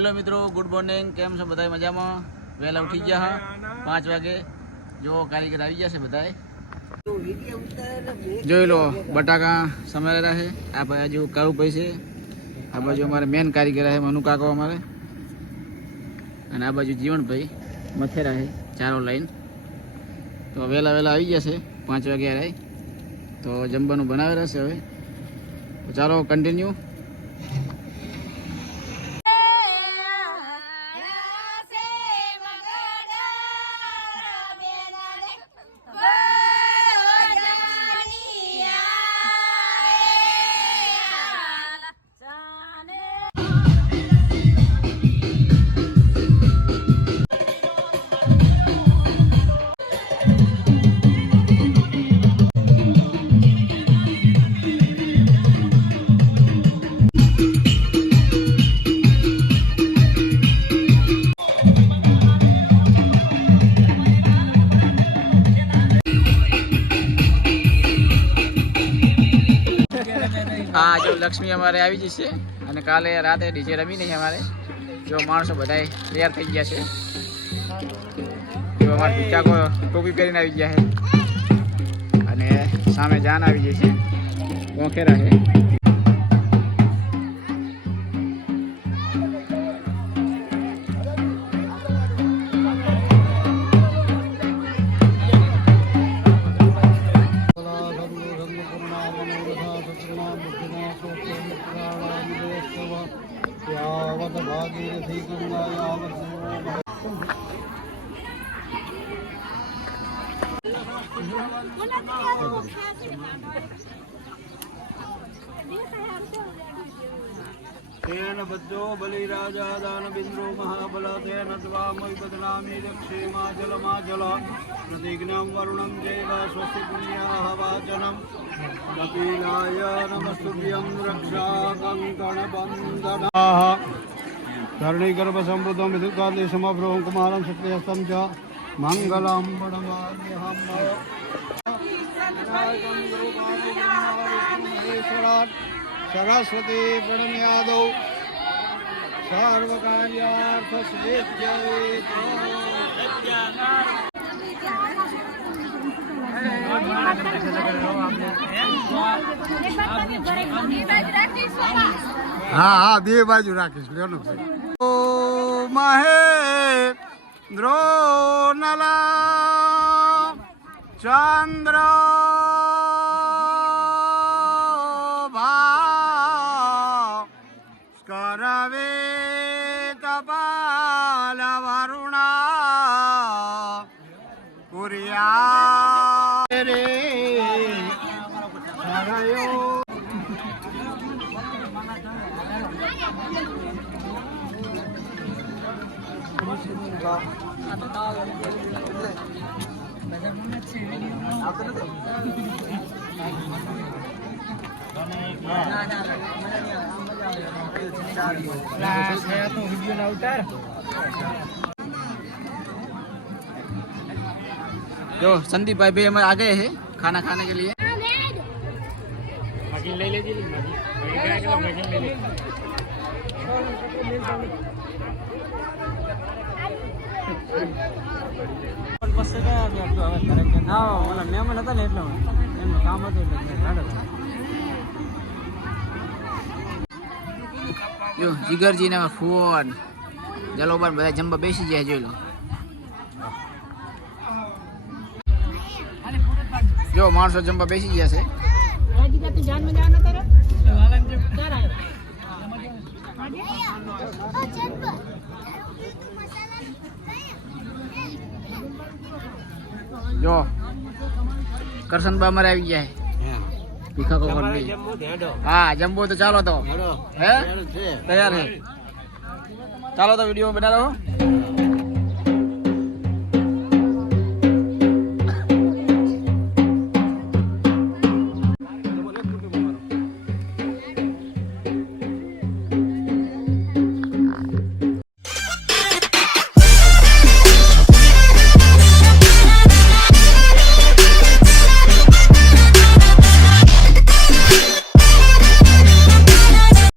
Hello મિત્રો, good morning. કેમ છો બધા? મજામાં? વહેલા ઉઠી ગયા? 5 વાગે. જો કારીગર આવી ગયા છે બધાએ. જોઈ લો, બટાકા સમારેલા છે. આ બાજુ કાળુભાઈ છે, આ બાજુ અમારે મેન કારીગર છે મનુ કાકો અમારે, અને આ બાજુ જીવનભાઈ મથેરા છે ચારો લાઈન. તો વહેલા આવી ગયા છે, 5 વાગ્યા રહી. તો જમવાનું બનાવી રહેશે હવે. તો ચાલો કન્ટિન્યુ. હા, જો લક્ષ્મી અમારે આવી જશે, અને કાલે રાતે ડીજે રમી નહીં અમારે. જો માણસો બધા તૈયાર થઈ ગયા છે. જો અમારે પિચાકો ટોપી પહેરીને આવી ગયા છે, અને સામે જાન આવી જશે, મોખેરા છે. तेन बद्धो बलिराजा दान बिंद्रो महाबल तेन द्वामय बदनामी रक्षेमाचलमाचल प्रतिज्ञं वरुणं जैव स्वस्ति पुण्याः वाचनं कपिलाय नमस्तुभ्यं रक्षाकं गणबन्धनाः धरणीगर्भसम्भूतं विदुर्गादेशमभ्रुवं कुमारं सत्यहस्तं च मङ्गलं वणमान्यहं सरस्वती प्रणम्यादौ सर्वकार्यार्थ हाँ बे बाजू राखीश ओ महेन्द्रो नला चंद्र करवे कपाल वरुणा कुरिया रे हरयो जो संदीप भाई भी हमारे आ गए हैं खाना खाने के लिए. જો જીગરજી ને ફોન જલોબાન બધા જમવા બેસી જાય. જોઈ લો, જો માણસો જમવા બેસી ગયા છે. જો કરશનબા અમારે આવી ગયા છે. हाँ जम्बो तो चालो तो है तैयार है. ચાલો તો વિડીયો બના લો.